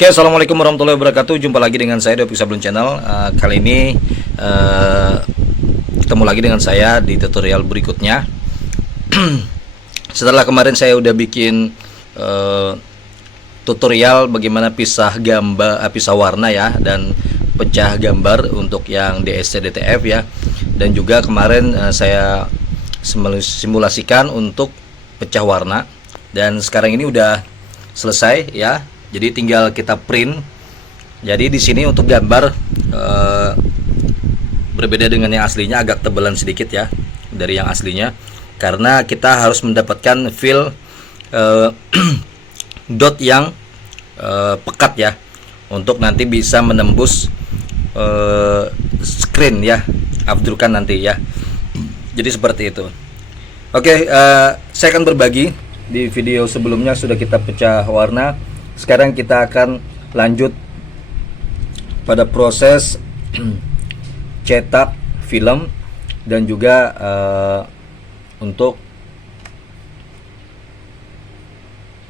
Oke, assalamualaikum warahmatullahi wabarakatuh. Jumpa lagi dengan saya Dopi Sablon Channel. Kali ini ketemu lagi dengan saya di tutorial berikutnya. Setelah kemarin saya udah bikin tutorial bagaimana pisah gambar, pisah warna ya, dan pecah gambar untuk yang DSC DTF ya. Dan juga kemarin saya simulasikan untuk pecah warna. Dan sekarang ini udah selesai ya. Jadi tinggal kita print. Jadi di sini untuk gambar berbeda dengan yang aslinya, agak tebalan sedikit ya dari yang aslinya, karena kita harus mendapatkan feel dot yang pekat ya, untuk nanti bisa menembus screen ya, Abdul kan nanti ya. Jadi seperti itu. Oke, saya akan berbagi. Di video sebelumnya sudah kita pecah warna. Sekarang kita akan lanjut pada proses cetak film dan juga untuk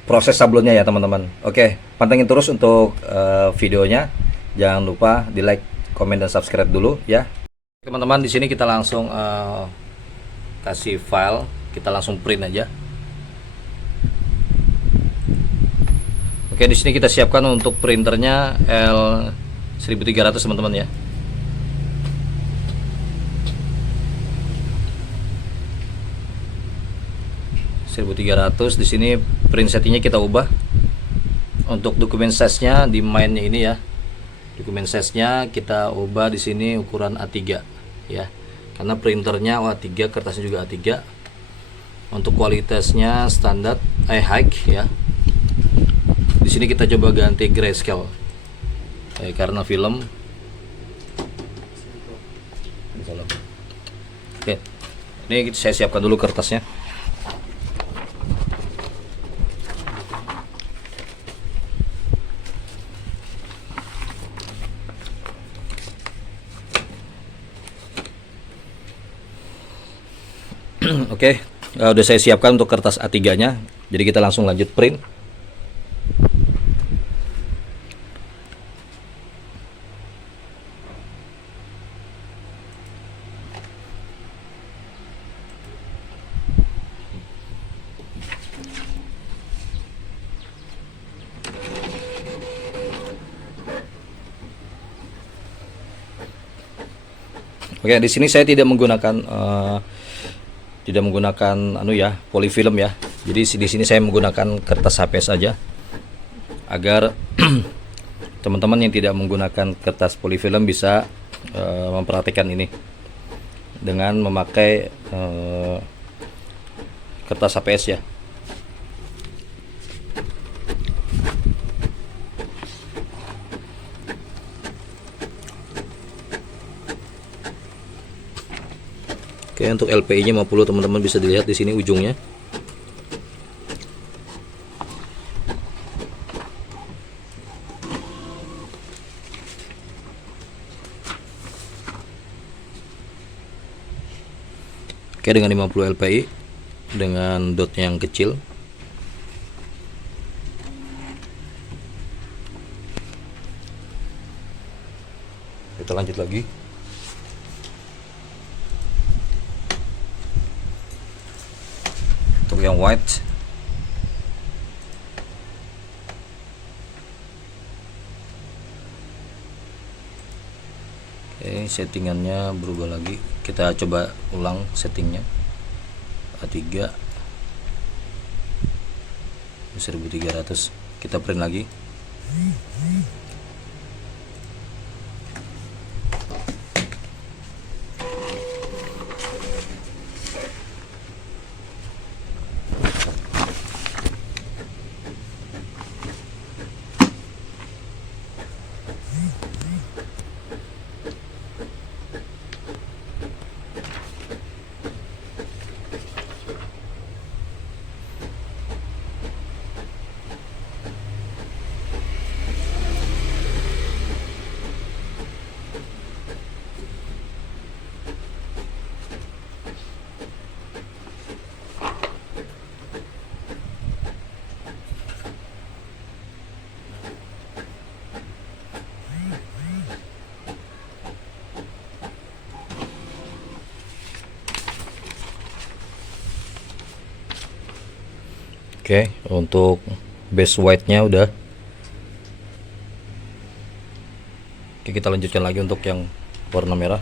proses sablonnya ya teman-teman. Oke, pantengin terus untuk videonya. Jangan lupa di like, komen, dan subscribe dulu ya. Teman-teman, di sini kita langsung kasih file, kita langsung print aja. Oke, di sini kita siapkan untuk printernya L1300 teman-teman ya. Di sini print settingnya kita ubah. Untuk dokumen size-nya di main-nya ini ya. Dokumen size-nya kita ubah di sini ukuran A3 ya. Karena printernya A3, kertasnya juga A3. Untuk kualitasnya standar high ya. Di sini kita coba ganti grayscale karena film. Oke, ini saya siapkan dulu kertasnya. Oke, udah saya siapkan untuk kertas A3 nya. Jadi kita langsung lanjut print. Oke, di sini saya tidak menggunakan polyfilm ya. Jadi di sini saya menggunakan kertas HPS saja, agar teman-teman yang tidak menggunakan kertas polyfilm bisa memperhatikan ini dengan memakai kertas HPS ya. Oke, untuk LPI-nya 50 teman-teman bisa dilihat di sini ujungnya. Oke, dengan 50 LPI dengan dot yang kecil. Kita lanjut lagi. Untuk yang white, oke, settingannya berubah lagi. Kita coba ulang settingnya. A3 1300, kita print lagi. Oke, untuk base white-nya udah. Oke, kita lanjutkan lagi untuk yang warna merah.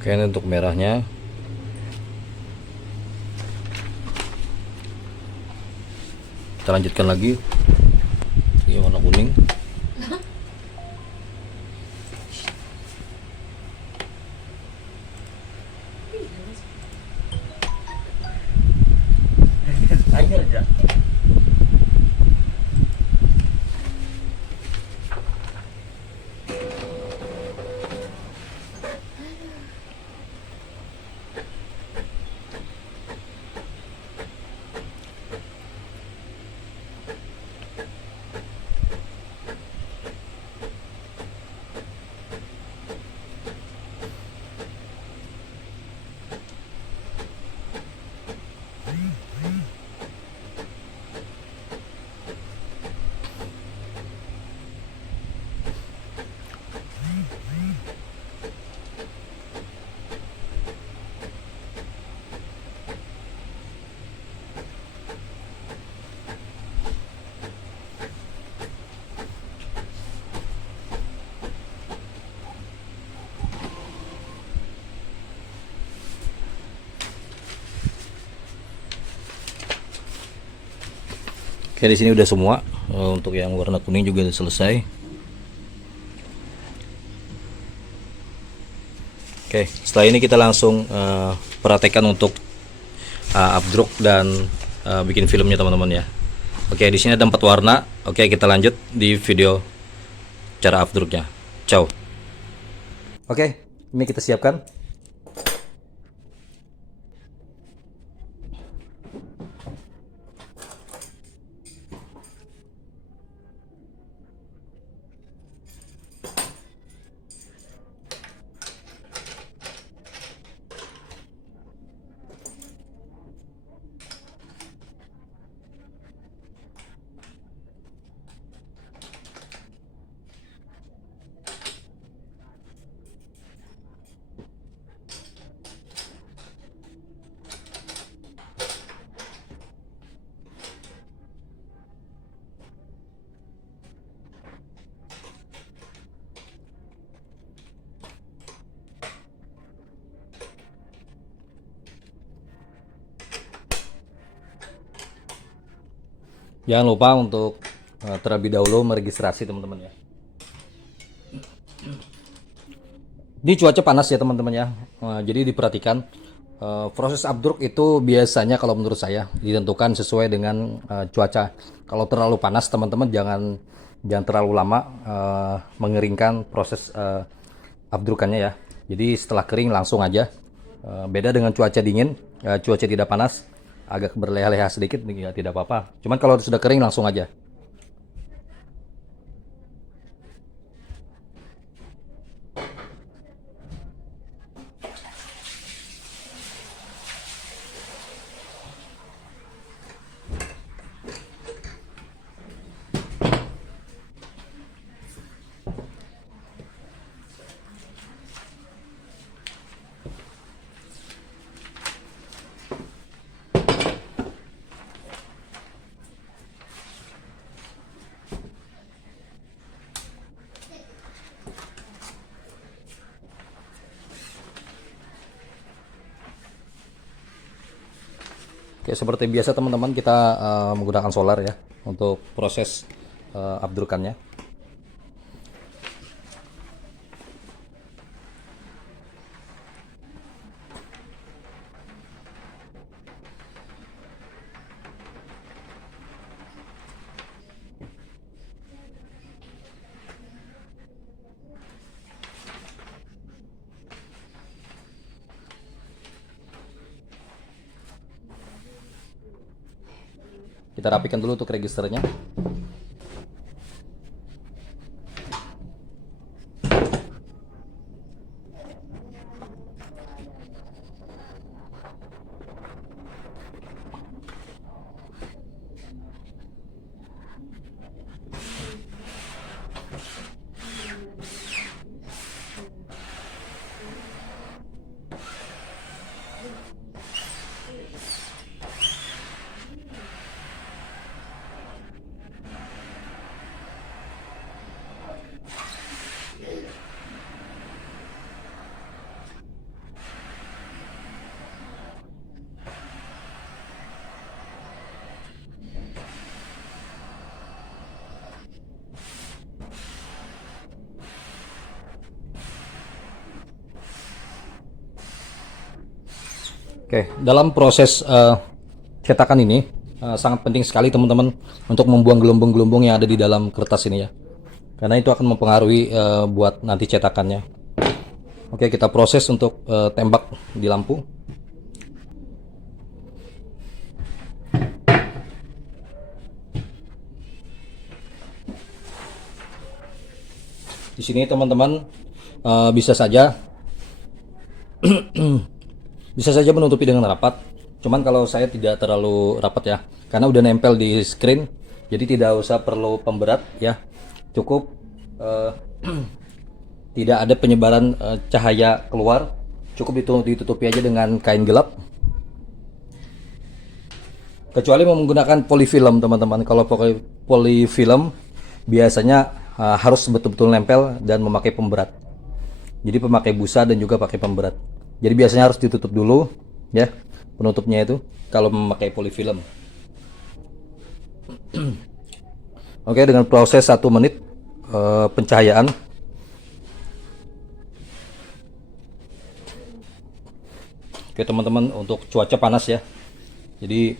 Oke, ini untuk merahnya. Kita lanjutkan lagi. Ini warna kuning. Oke, di sini udah semua. Untuk yang warna kuning juga udah selesai. Oke, setelah ini kita langsung praktekkan untuk updruk dan bikin filmnya teman-teman ya. Oke, di sini ada 4 warna. Oke, kita lanjut di video cara updruknya. Ciao. Oke, ini kita siapkan. Jangan lupa untuk terlebih dahulu meregistrasi teman-teman ya. Ini cuaca panas ya teman-teman ya. Jadi diperhatikan proses updruk itu biasanya kalau menurut saya ditentukan sesuai dengan cuaca. Kalau terlalu panas teman-teman jangan terlalu lama mengeringkan proses updrukannya ya. Jadi setelah kering langsung aja. Beda dengan cuaca dingin, cuaca tidak panas, agak berleha-leha sedikit ya tidak apa-apa. Cuman kalau sudah kering langsung aja. Oke, seperti biasa teman-teman, kita menggunakan solar ya untuk proses abdurkannya. Kita rapikan dulu untuk registernya. Oke, dalam proses cetakan ini sangat penting sekali teman-teman untuk membuang gelombang-gelombang yang ada di dalam kertas ini ya. Karena itu akan mempengaruhi buat nanti cetakannya. Oke, kita proses untuk tembak di lampu. Di sini teman-teman bisa saja bisa saja menutupi dengan rapat. Cuman kalau saya tidak terlalu rapat ya, karena udah nempel di screen, jadi tidak usah perlu pemberat ya. Cukup tidak ada penyebaran cahaya keluar, cukup ditutupi aja dengan kain gelap. Kecuali menggunakan polyfilm teman-teman. Kalau polyfilm biasanya harus betul-betul nempel dan memakai pemberat. Jadi pemakai busa dan juga pakai pemberat. Jadi biasanya harus ditutup dulu ya penutupnya itu kalau memakai polyfilm. Oke, dengan proses 1 menit pencahayaan. Oke teman-teman, untuk cuaca panas ya. Jadi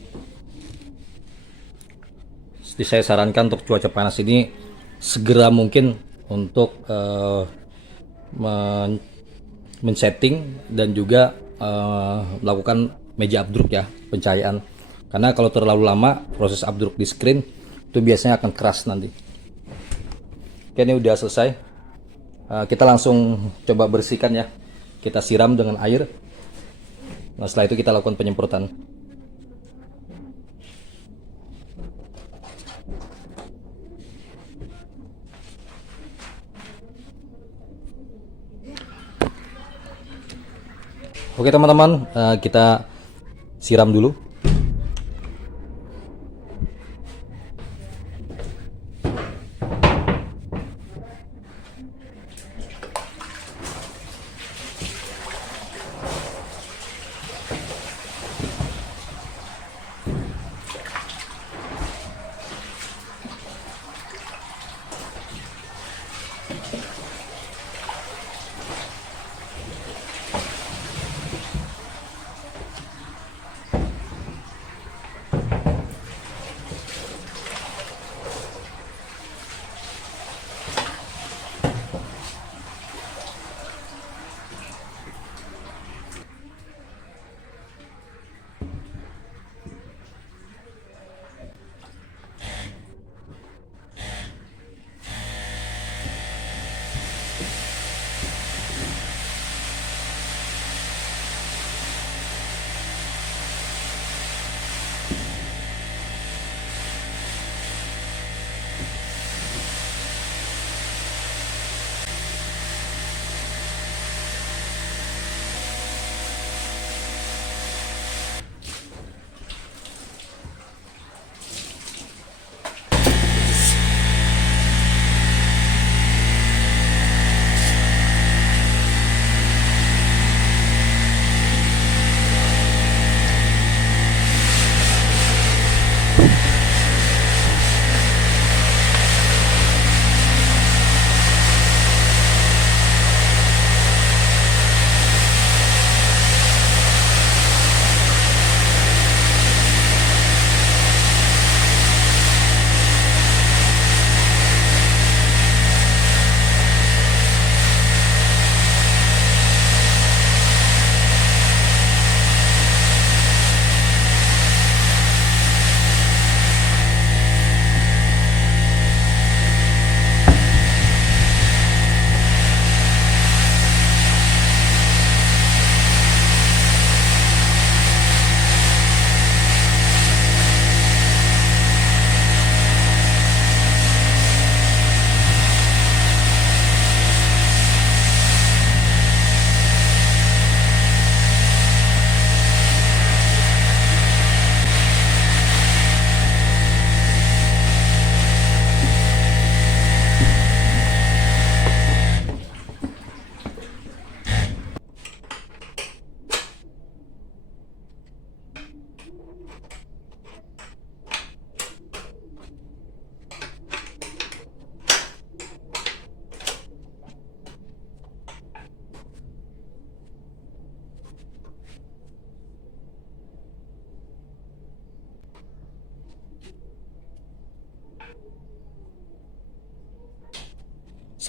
saya sarankan untuk cuaca panas ini segera mungkin untuk men-setting dan juga melakukan meja abdruk ya, pencahayaan. Karena kalau terlalu lama proses abdruk di screen itu biasanya akan keras nanti. Oke, ini udah selesai. Kita langsung coba bersihkan ya. Kita siram dengan air. Nah, setelah itu kita lakukan penyemprotan. Oke teman-teman, kita siram dulu.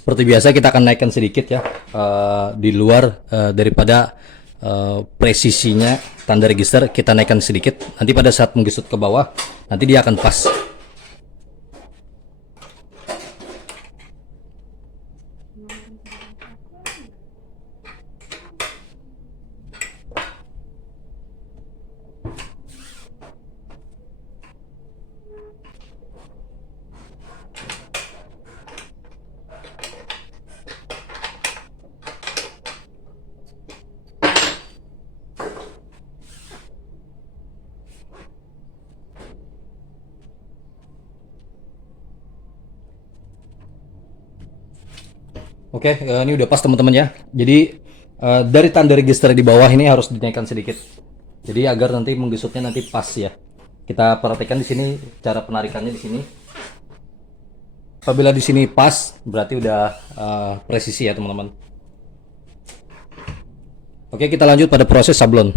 Seperti biasa kita akan naikkan sedikit ya, di luar daripada presisinya tanda register, kita naikkan sedikit. Nanti pada saat menggesut ke bawah, nanti dia akan pas. Oke, ini udah pas teman-teman ya. Jadi dari tanda register di bawah ini harus dinaikkan sedikit. Jadi agar nanti menggesutnya nanti pas ya. Kita perhatikan di sini cara penarikannya di sini. Apabila di sini pas, berarti udah presisi ya teman-teman. Oke, kita lanjut pada proses sablon.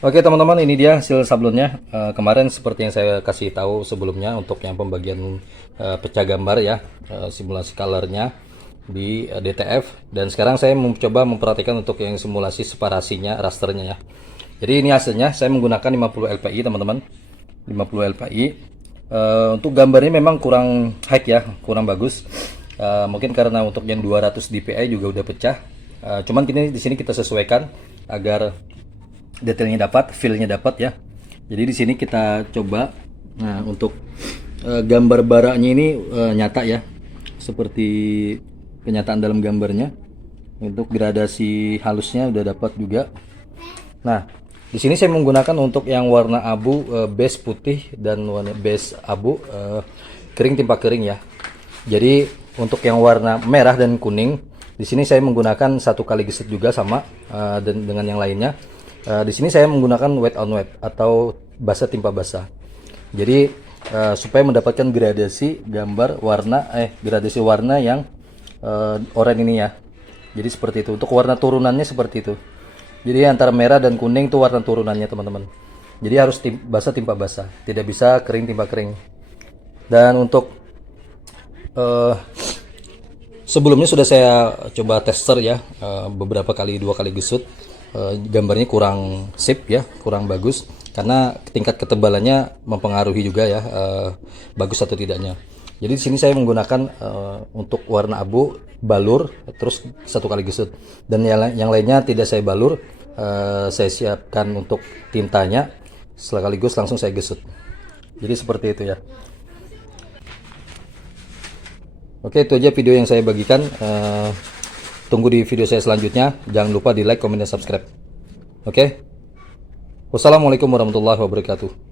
Oke teman-teman, ini dia hasil sablonnya. Kemarin seperti yang saya kasih tahu sebelumnya untuk yang pembagian pecah gambar ya, simulasi colornya di DTF. Dan sekarang saya mencoba memperhatikan untuk yang simulasi separasinya, rasternya ya. Jadi ini hasilnya, saya menggunakan 50 LPI teman-teman, 50 LPI. Untuk gambarnya memang kurang high ya, kurang bagus. Mungkin karena untuk yang 200 dpi juga udah pecah. Cuman di sini kita sesuaikan agar detailnya dapat, feel-nya dapat ya. Jadi di sini kita coba, nah untuk gambar baranya ini nyata ya, seperti kenyataan dalam gambarnya. Untuk gradasi halusnya udah dapat juga. Nah di sini saya menggunakan untuk yang warna abu base putih dan warna base abu kering timpa kering ya. Jadi untuk yang warna merah dan kuning di sini saya menggunakan satu kali gesit juga sama dan dengan yang lainnya. Di sini saya menggunakan wet on wet atau basah timpa basah. Jadi supaya mendapatkan gradasi gambar warna gradasi warna yang oranye ini ya. Jadi seperti itu. Untuk warna turunannya seperti itu. Jadi antara merah dan kuning itu warna turunannya teman-teman. Jadi harus basah timpa basah, tidak bisa kering timpa kering. Dan untuk sebelumnya sudah saya coba tester ya, beberapa kali, 2 kali gesut. Gambarnya kurang sip ya, kurang bagus karena tingkat ketebalannya mempengaruhi juga ya, bagus atau tidaknya. Jadi di sini saya menggunakan untuk warna abu balur terus 1 kali gesut, dan yang lainnya tidak saya balur. Saya siapkan untuk tintanya sekaligus langsung saya gesut. Jadi seperti itu ya. Oke, itu aja video yang saya bagikan. Tunggu di video saya selanjutnya. Jangan lupa di like, komen, dan subscribe. Oke. Wassalamualaikum warahmatullahi wabarakatuh.